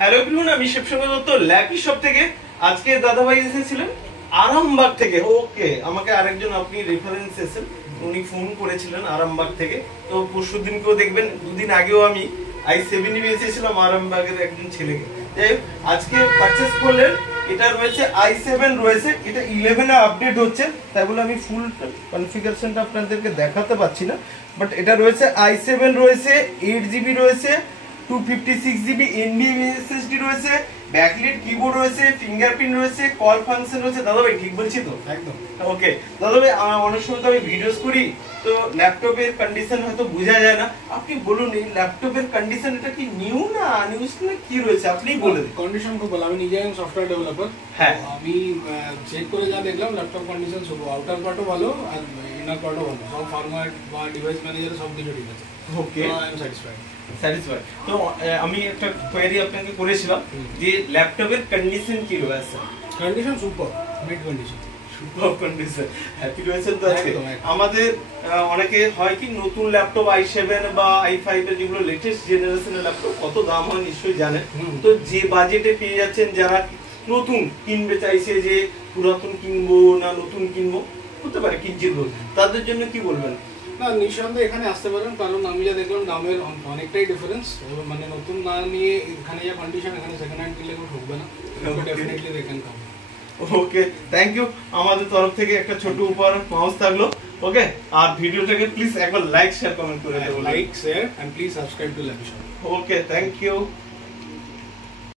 Hello everyone, আমি Shibshankar Dutta lappy shop থেকে। আজকে দাদাভাই এসেছিলেন আরামবাগ থেকে। ওকে, আমাকে আরেকজন আপনি রেফারেন্স এসেছেন, উনি ফোন করেছিলেন আরামবাগ থেকে। তো পরশু দিনকেও দেখবেন, দুদিন আগেও আমি i7 নিয়ে এসেছিলাম আরামবাগের একজন ছেলেকে। যাই হোক, আজকে পারচেস করলেন। এটা রয়েছে i7 রয়েছে, এটা 11 এ আপডেট হচ্ছে, তাই বলে আমি ফুল কনফিগারেশনটা আপনাদেরকে দেখাতে পাচ্ছি না। বাট এটা রয়েছে i7 রয়েছে, 8GB রয়েছে, 256GB NVMe SSD রয়েছে, ব্যাকলিট কিবোর্ড রয়েছে, ফিঙ্গারপ্রিন্ট রয়েছে, কল ফাংশন রয়েছে। দাদা ভাই ঠিক বলছি তো? একদম ওকে দাদা ভাই, অনেক সময় তো আমি ভিডিওস করি, তো ল্যাপটপের কন্ডিশন হয়তো বোঝা যায় না। আপনি বলুন এই ল্যাপটপের কন্ডিশন এটা কি নিউ না আনইউজ না কি রয়েছে, আপনিই বলে দিন। কন্ডিশন খুব ভালো। আমি নিজে একজন সফটওয়্যার ডেভেলপার। হ্যাঁ, আমি চেক করে যা দেখলাম ল্যাপটপ কন্ডিশন সব আউটার পার্টও ভালো আর ইনার পার্টও ভালো। সব ফার্মওয়্যার বা ডিভাইস ম্যানেজার সব কিছু ঠিক আছে। ওকে, আই এম স্যাটিসফাইড। তো আমি একটা কোয়েরি আপনাকে করেছিলাম যে ল্যাপটপের কন্ডিশন কি রয়েছে। Condition super, mid condition, super condition. Happy রয়েছেন তো আজকে? একদম। আমাদের অনেকে হয় কি নতুন ল্যাপটপ i7 বা i5 এর যেগুলো লেটেস্ট জেনারেশনের ল্যাপটপ কত দাম হয় নিশ্চয়ই জানেন। তো যে বাজেটে পেয়ে যাচ্ছেন, যারা নতুন কিনবে চাইছে, যে পুরাতন কিনবো না নতুন কিনবো, হতে পারে কিঞ্চিত, তাদের জন্য কি বলবেন? না, নিঃসন্দেহে এখানে আসতে পারেন, কারণ আমি যা দেখলাম দামের অনেকটাই ডিফারেন্স। মানে নতুন না নিয়ে এখানে যা কন্ডিশন, এখানে সেকেন্ড হ্যান্ড কিনলে কেউ ঠকবে না। ডেফিনেটলি দেখেন কাম। ওকে, থ্যাংক ইউ। আমাদের তরফ থেকে একটা ছোট উপহার মাউস থাকলো। ওকে, আর ভিডিওটাকে প্লিজ একবার লাইক শেয়ার কমেন্ট করে দেবেন। Like share and please subscribe to Lappy Shop. Okay, thank you.